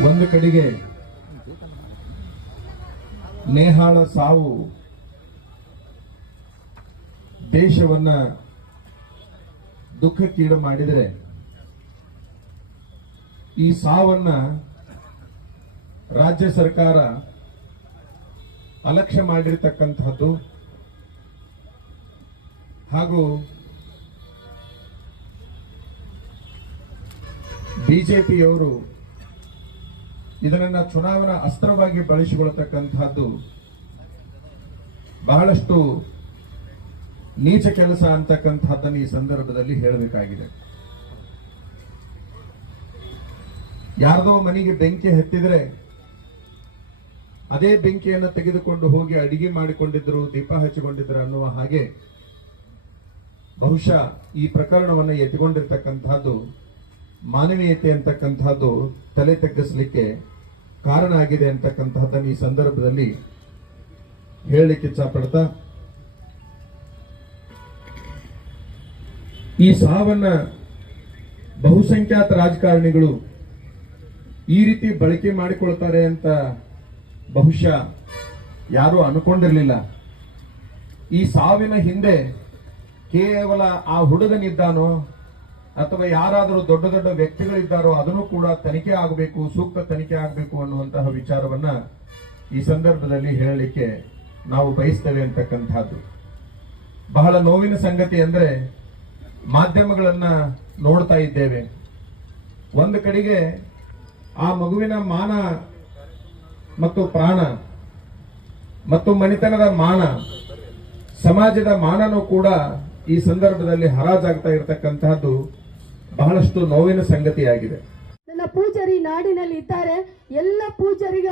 ಒಂದು ಕಡೆಗೆ ನೇಹಾಳ ಸಾವು ದೇಶವನ್ನ ದುಃಖಕ್ಕೀಡು ಮಾಡಿದರೆ ಈ ಸಾವನ್ನ ರಾಜ್ಯ ಸರ್ಕಾರ ಅಲಕ್ಷ್ಯ ಮಾಡಿರ್ತಕ್ಕಂತಹದ್ದು ಹಾಗೂ ಬಿಜೆಪಿಯವರು ಇದನ್ನ ಚುನಾವಣಾ ಅಸ್ತ್ರವಾಗಿ ಬಳಸಿಕೊಳ್ಳತಕ್ಕಂತಹದ್ದು ಬಹಳಷ್ಟು ನೀಚ ಕೆಲಸ ಅಂತಕ್ಕಂತಹದ್ದನ್ನು ಈ ಸಂದರ್ಭದಲ್ಲಿ ಹೇಳಬೇಕಾಗಿದೆ. ಯಾರದೋ ಮನೆಗೆ ಬೆಂಕಿ ಹತ್ತಿದ್ರೆ ಅದೇ ಬೆಂಕಿಯನ್ನು ತೆಗೆದುಕೊಂಡು ಹೋಗಿ ಅಡಿಗೆ ಮಾಡಿಕೊಂಡಿದ್ರು ದೀಪ ಹಚ್ಚಿಕೊಂಡಿದ್ರು ಅನ್ನುವ ಹಾಗೆ ಬಹುಶಃ ಈ ಪ್ರಕರಣವನ್ನು ಎತ್ತಿಕೊಂಡಿರ್ತಕ್ಕಂಥದ್ದು ಮಾನವೀಯತೆ ಅಂತಕ್ಕಂಥದ್ದು ತಲೆ ತಗ್ಗಿಸಲಿಕ್ಕೆ ಕಾರಣ ಆಗಿದೆ ಅಂತಕ್ಕಂತಹದ್ದನ್ನು ಈ ಸಂದರ್ಭದಲ್ಲಿ ಹೇಳಲಿಕ್ಕೆ ಇಚ್ಛಪಡ್ತಾ, ಈ ಸಾವನ್ನ ಬಹುಸಂಖ್ಯಾತ ರಾಜಕಾರಣಿಗಳು ಈ ರೀತಿ ಬಳಕೆ ಮಾಡಿಕೊಳ್ತಾರೆ ಅಂತ ಬಹುಶಃ ಯಾರು ಅನ್ಕೊಂಡಿರಲಿಲ್ಲ. ಈ ಸಾವಿನ ಹಿಂದೆ ಕೇವಲ ಆ ಹುಡುಗನಿದ್ದಾನೋ ಅಥವಾ ಯಾರಾದರೂ ದೊಡ್ಡ ದೊಡ್ಡ ವ್ಯಕ್ತಿಗಳಿದ್ದಾರೋ ಅದನ್ನು ಕೂಡ ತನಿಖೆ ಆಗಬೇಕು, ಸೂಕ್ತ ತನಿಖೆ ಆಗಬೇಕು ಅನ್ನುವಂತಹ ವಿಚಾರವನ್ನ ಈ ಸಂದರ್ಭದಲ್ಲಿ ಹೇಳಲಿಕ್ಕೆ ನಾವು ಬಯಸ್ತೇವೆ ಅಂತಕ್ಕಂಥದ್ದು. ಬಹಳ ನೋವಿನ ಸಂಗತಿ ಅಂದ್ರೆ ಮಾಧ್ಯಮಗಳನ್ನ ನೋಡ್ತಾ ಇದ್ದೇವೆ. ಒಂದು ಕಡೆಗೆ ಆ ಮಗುವಿನ ಮಾನ ಮತ್ತು ಪ್ರಾಣ ಮತ್ತು ಮನಿತನದ ಮಾನ, ಸಮಾಜದ ಮಾನನೂ ಕೂಡ ಈ ಸಂದರ್ಭದಲ್ಲಿ ಹರಾಜಾಗ್ತಾ ಇರತಕ್ಕಂತಹದ್ದು ಬಹಳಷ್ಟು ನೋವಿನ ಸಂಗತಿಯಾಗಿದೆ. ನನ್ನ ಪೂಜಾರಿ ನಾಡಿನಲ್ಲಿ ಇದ್ದಾರೆ. ಎಲ್ಲ ಪೂಜಾರಿಗ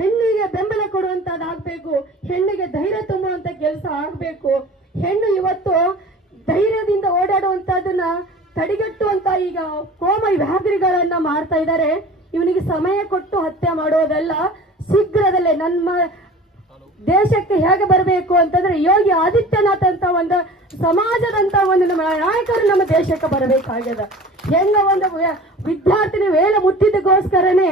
ಹೆಣ್ಣಿಗೆ ಬೆಂಬಲ ಕೊಡುವಂತದ್ದಾಗಬೇಕು. ಹೆಣ್ಣಿಗೆ ಧೈರ್ಯ ತುಂಬುವಂತ ಕೆಲಸ ಆಗಬೇಕು. ಹೆಣ್ಣು ಇವತ್ತು ಧೈರ್ಯದಿಂದ ಓಡಾಡುವಂತದನ್ನ ತಡೆಗಟ್ಟುವಂತ ಈಗ ಕೋಮ ವ್ಯಾಘ್ರಿಗಳನ್ನ ಮಾಡ್ತಾ ಇದ್ದಾರೆ. ಇವನಿಗೆ ಸಮಯ ಕೊಟ್ಟು ಹತ್ಯೆ ಮಾಡೋದಲ್ಲ ಶೀಘ್ರದಲ್ಲೇ ನನ್ನ ದೇಶಕ್ಕೆ ಹೇಗೆ ಬರಬೇಕು ಅಂತಂದ್ರೆ ಯೋಗಿ ಆದಿತ್ಯನಾಥ್ ಅಂತ ಒಂದು ಸಮಾಜದಂತ ಒಂದು ನಮ್ಮ ನಾಯಕರು ನಮ್ಮ ದೇಶಕ್ಕೆ ಬರಬೇಕಾಗ್ಯದ. ಹೆಂಗ ಒಂದು ವಿದ್ಯಾರ್ಥಿನಿ ವೇಳೆ ಮುಟ್ಟಿದ್ದಕ್ಕೋಸ್ಕರನೇ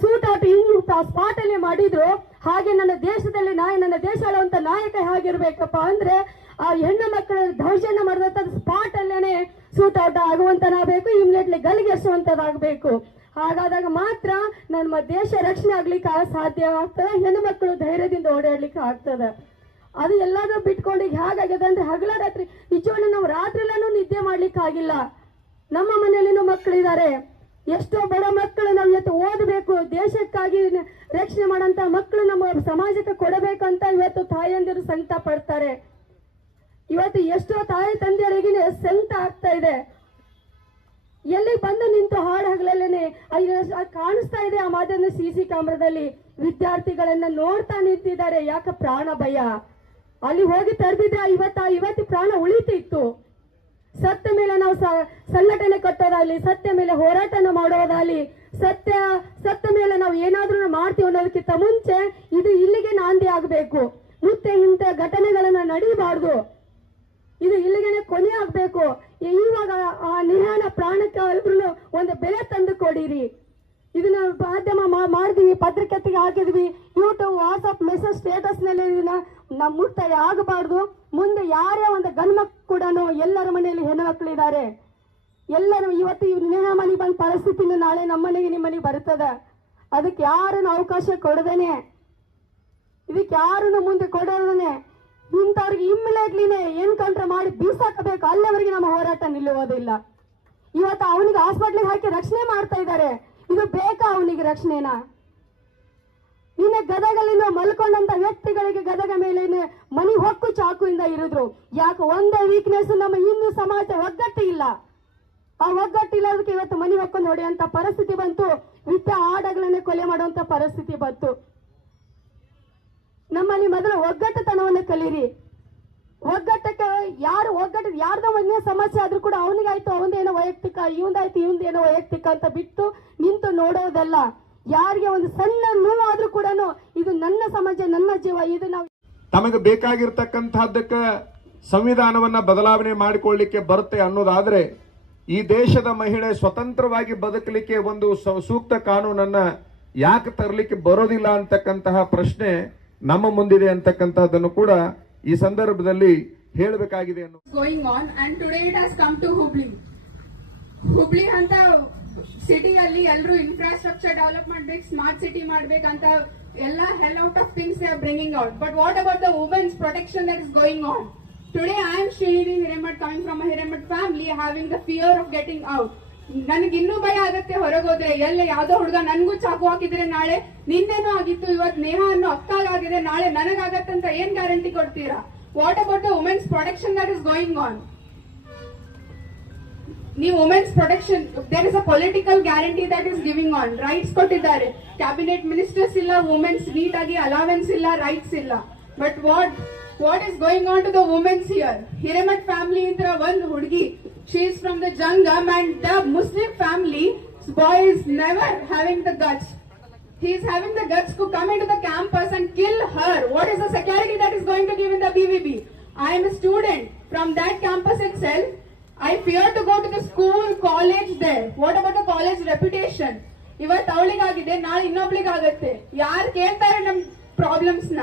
ಸೂಟಾಟ ಇನ್ನು ಸ್ಪಾಟ್ ಅಲ್ಲಿ ಮಾಡಿದ್ರು. ಹಾಗೆ ನನ್ನ ದೇಶದಲ್ಲಿ ನಾಯ, ನನ್ನ ದೇಶ ಆಳುವಂತ ನಾಯಕ ಹೇಗಿರ್ಬೇಕಪ್ಪ ಅಂದ್ರೆ ಆ ಹೆಣ್ಣು ಮಕ್ಕಳ ದೌರ್ಜನ್ಯ ಮಾಡಿದಂತ ಸ್ಪಾಟ್ ಅಲ್ಲೇನೆ ಸೂಟಾಟ ಆಗುವಂತನಾಗಬೇಕು ಇಮ್ಲೆಟ್ಲಿ ಗಲಿಗೆಸುವಂತದಾಗಬೇಕು ಹಾಗಾದಾಗ ಮಾತ್ರ ನಮ್ಮ ದೇಶ ರಕ್ಷಣೆ ಆಗ್ಲಿಕ್ಕೆ ಸಾಧ್ಯವಾಗ್ತದೆ ಹೆಣ್ಣು ಮಕ್ಕಳು ಧೈರ್ಯದಿಂದ ಓಡಾಡ್ಲಿಕ್ಕೆ ಆಗ್ತದೆ? ಅದು ಎಲ್ಲಾದ್ರೂ ಬಿಟ್ಕೊಂಡು ಈಗ ಹೇಗಾಗಿದೆ ಅಂದ್ರೆ ಹಗಲ ರಾತ್ರಿ ನಿಜವಾಗ್ಲೂ ನಾವು ರಾತ್ರಿಲಾನು ನಿದ್ದೆ ಮಾಡ್ಲಿಕ್ಕೆ ಆಗಿಲ್ಲ. ನಮ್ಮ ಮನೆಯಲ್ಲಿನೂ ಮಕ್ಕಳಿದ್ದಾರೆ. ಎಷ್ಟೋ ಬಡ ಮಕ್ಕಳು ನಾವು ಇವತ್ತು ಓದಬೇಕು, ದೇಶಕ್ಕಾಗಿ ರಕ್ಷಣೆ ಮಾಡಂತ ಮಕ್ಕಳು ನಮ್ಮ ಸಮಾಜಕ್ಕೆ ಕೊಡಬೇಕಂತ ಇವತ್ತು ತಾಯಂದಿರು ಸಂಕಟ ಪಡ್ತಾರೆ. ಇವತ್ತು ಎಷ್ಟೋ ತಾಯಿ ತಂದೆಯರಿಗೆ ಸಂಕಟ ಆಗ್ತಾ ಇದೆ. ಎಲ್ಲಿ ಬಂದು ನಿಂತು ಹಾಡು ಅಯ್ಯೋ, ಕಾಣಿಸ್ತಾ ಇದೆ ಆ ಮಾದರಿ ಸಿ ಸಿ ಕ್ಯಾಮ್ರಾದಲ್ಲಿ ವಿದ್ಯಾರ್ಥಿಗಳನ್ನ ನೋಡ್ತಾ ನಿಂತಿದ್ದಾರೆ. ಯಾಕ ಪ್ರಾಣ ಭಯ? ಅಲ್ಲಿ ಹೋಗಿ ತಡೆದಿದ್ರೆ ಇವತ್ತ ಇವತ್ತು ಪ್ರಾಣ ಉಳಿತಿತ್ತು. ಸತ್ಯ ಮೇಲೆ ನಾವು ಸಂಘಟನೆ ಕಟ್ಟೋದಾಗ್ಲಿ ಸತ್ಯ ಮೇಲೆ ಹೋರಾಟನ ಮಾಡೋದಾಗ್ಲಿ ಸತ್ಯ ಸತ್ಯ ಮೇಲೆ ನಾವು ಏನಾದ್ರೂ ಮಾಡ್ತೀವಿ ಅನ್ನೋದಕ್ಕಿಂತ ಮುಂಚೆ ಇದು ಇಲ್ಲಿಗೆ ನಾಂದಿ ಆಗಬೇಕು. ಮತ್ತೆ ಇಂಥ ಘಟನೆಗಳನ್ನ ನಡೀಬಾರ್ದು. ಇದು ಇಲ್ಲಿಗೆ ಕೊನೆ ಇವಾಗ ಆ ನಿಹಾನ ಪ್ರಾಣಕ್ಕೆ ಎಲ್ರು ಒಂದು ಬೆಲೆ ತಂದು ಕೊಡಿರಿ. ಇದನ್ನ ಮಾಧ್ಯಮ ಮಾಡಿದ್ವಿ ಪತ್ರಿಕೆಗೆ ಹಾಕಿದ್ವಿ. ಯೂಟ್ಯೂಬ್ ವಾಟ್ಸಪ್ ಮೆಸೇಜ್ ಸ್ಟೇಟಸ್ನಲ್ಲಿ ಇದನ್ನ ನಮ್ಮ ಮುಕ್ತಾಯ ಆಗಬಾರ್ದು. ಮುಂದೆ ಯಾರೇ ಒಂದು ಗಂಡ್ಮಕ್ ಕೂಡ ಎಲ್ಲರ ಮನೆಯಲ್ಲಿ ಹೆಣ್ಮಕ್ಳಿದ್ದಾರೆ. ಎಲ್ಲರೂ ಇವತ್ತು ಇವ್ ನೇಹ ಮನೆಗೆ ಬಂದ ಪರಿಸ್ಥಿತಿನ ನಾಳೆ ನಮ್ಮ ಮನೆಗೆ ನಿಮ್ಮ ಮನೆಗೆ ಬರ್ತದ. ಅದಕ್ಕೆ ಯಾರನ್ನು ಅವಕಾಶ ಕೊಡದೇನೆ? ಇದಕ್ಕೆ ಯಾರನ್ನು ಮುಂದೆ ಕೊಡೋದನೆ? ಇಂಥವ್ರಿಗೆ ಇಮ್ಮಿಡಿಯೇಟ್ಲಿನೇ ಕಂಟ್ರ ಮಾಡಿ ಬೀಸಾಕಬೇಕು. ಅಲ್ಲಿವರೆಗೆ ನಮ್ಮ ಹೋರಾಟ ನಿಲ್ಲುವುದಿಲ್ಲ ಇವತ್ತು ಅವನಿಗೆ ಹಾಸ್ಪಿಟ್ಲಿಗೆ ಹಾಕಿ ರಕ್ಷಣೆ ಮಾಡ್ತಾ ಇದ್ದಾರೆ. ಇದು ಬೇಕಾ ಅವನಿಗೆ ರಕ್ಷಣೆನ? ನಿನ್ನೆ ಗದಗಲ್ಲಿನ ಮಲ್ಕೊಂಡಂತ ವ್ಯಕ್ತಿಗಳಿಗೆ ಗದಗ ಮೇಲೆ ಮನಿ ಹೊಕ್ಕು ಚಾಕುವಿಂದ ಇರಿದ್ರು. ಯಾಕೆ ಒಂದೇ ವೀಕ್ನೆಸ್ ನಮ್ಮ ಹಿಂದೂ ಸಮಾಜ ಒಗ್ಗಟ್ಟು ಇಲ್ಲ. ಆ ಒಗ್ಗಟ್ಟಿಲ್ಲದಕ್ಕೆ ಇವತ್ತು ಮನಿ ಹೊಕ್ಕೊಂಡು ಹೊಡೆಯುವಂತ ಪರಿಸ್ಥಿತಿ ಬಂತು. ವಿದ್ಯಾ ಆಡಗಳನ್ನೇ ಕೊಲೆ ಮಾಡುವಂತ ಪರಿಸ್ಥಿತಿ ಬಂತು. ನಮ್ಮಲ್ಲಿ ಮೊದಲು ಒಗ್ಗಟ್ಟತನವನ್ನು ಕಲೀರಿ. ಒಗ್ಗಟ್ಟಕ್ಕೆ ಯಾರು ಒಗ್ಗಟ್ಟು, ಯಾರ್ದೋ ಒಂದೇ ಸಮಸ್ಯೆ ಆದ್ರೂ ಕೂಡ ಅವನಿಗಾಯ್ತು, ಅವನದೇನೋ ವೈಯಕ್ತಿಕ, ಇವಂದಾಯ್ತು, ಇವಂದೇನೋ ವೈಯಕ್ತಿಕ ಅಂತ ಬಿಟ್ಟು ನಿಂತು ನೋಡೋದಲ್ಲ. ಯಾರಿಗೆ ಒಂದು ಸಣ್ಣ ನೋವಾದ್ರೂ ಕೂಡ ಇದು ನನ್ನ ಸಮಾಜ, ನನ್ನ ಜೀವ, ಇದು ನಾವು ತಮಗೆ ಬೇಕಾಗಿರ್ತಕ್ಕಂಥದ್ದಕ್ಕ ಸಂವಿಧಾನವನ್ನ ಬದಲಾವಣೆ ಮಾಡಿಕೊಳ್ಳಿಕ್ಕೆ ಬರುತ್ತೆ ಅನ್ನೋದಾದ್ರೆ ಈ ದೇಶದ ಮಹಿಳೆ ಸ್ವತಂತ್ರವಾಗಿ ಬದುಕಲಿಕ್ಕೆ ಒಂದು ಸೂಕ್ತ ಕಾನೂನನ್ನ ಯಾಕೆ ತರಲಿಕ್ಕೆ ಬರೋದಿಲ್ಲ ಅಂತಕ್ಕಂತಹ ಪ್ರಶ್ನೆ ನಮ್ಮ ಮುಂದಿದೆ ಅಂತಕ್ಕಂತಹದನ್ನು ಕೂಡ ಈ ಸಂದರ್ಭದಲ್ಲಿ ಹೇಳಬೇಕಾಗಿದೆ going on and today it come to Hubli. Hubli ಅಂತ ಸಿಟಿಯಲ್ಲಿ ಎಲ್ಲರೂ ಇನ್ಫ್ರಾಸ್ಟ್ರಕ್ಚರ್ ಡೆವಲಪ್ ಮಾಡ್ಬೇಕು ಸ್ಮಾರ್ಟ್ ಸಿಟಿ ಮಾಡ್ಬೇಕಂತ ಎಲ್ಲ hell out of things are bringing out but what about the women's protection that is going on today I am Shrinidhi Hiremath coming from Hiremath family having the fear of getting out ನನಗೆ ಇನ್ನೂ ಭಯ ಆಗತ್ತೆ, ಹೊರಗೋದ್ರೆ. ಎಲ್ಲ ಯಾವ್ದೋ ಹುಡುಗ ನನ್ಗೂ ಚಾಕು ಹಾಕಿದ್ರೆ ನಾಳೆ, ನಿನ್ನೆನೂ ಆಗಿತ್ತು, ಇವತ್ ನೇಹ ಅನ್ನೋ ಅಕ್ಕಾಗಿದೆ ನಾಳೆ ನನಗಾಗತ್ತಂತ ಏನ್ ಗ್ಯಾರಂಟಿ ಕೊಡ್ತೀರಾ? What about the women's protection that is going on ನೀವು women's protection there is a political guarantee that is giving on rights ಕೊಟ್ಟಿದ್ದಾರೆ. ಕ್ಯಾಬಿನೆಟ್ ಮಿನಿಸ್ಟರ್ಸ್ ಇಲ್ಲ ವುಮೆನ್ಸ್ ನೀಟ್ ಆಗಿ ಅಲಾವೆನ್ಸ್ ಇಲ್ಲ ರೈಟ್ಸ್ ಇಲ್ಲ. But what what is going on to the women's here Hiremath family ಅಂತ ಒಂದು ಹುಡುಗಿ she is from the jangam and the muslim family boy is never having the guts he is having the guts to come into the campus and kill her. What is the security that is going to give in the BVB? I am a student from that campus itself. I fear to go to the school, college there. What about the college reputation? ಇವತ್ತು ಅವಳಿಗಾಗಿದೆ ನಾಳೆ ಇನ್ನೊಬ್ಳಿಗಾಗತ್ತೆ ಯಾರು ಕೇಳ್ತಾರೆ ನಮ್ ಪ್ರಾಬ್ಲಮ್ಸ್ನ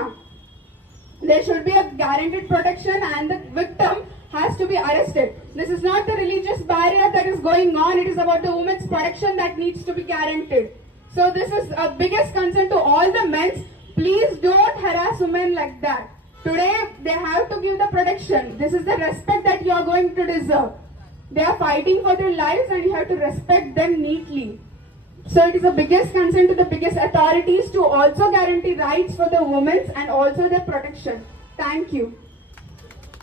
there should be a guaranteed protection and the victim has to be arrested. This is not the religious barrier that is going on, it is about the women's protection that needs to be guaranteed. So this is a biggest concern to all the men. Please don't harass women like that. Today they have to give the protection. This is the respect that you are going to deserve. They are fighting for their lives and you have to respect them neatly. So it is the biggest concern to the biggest authorities to also guarantee rights for the women and also their protection. Thank you.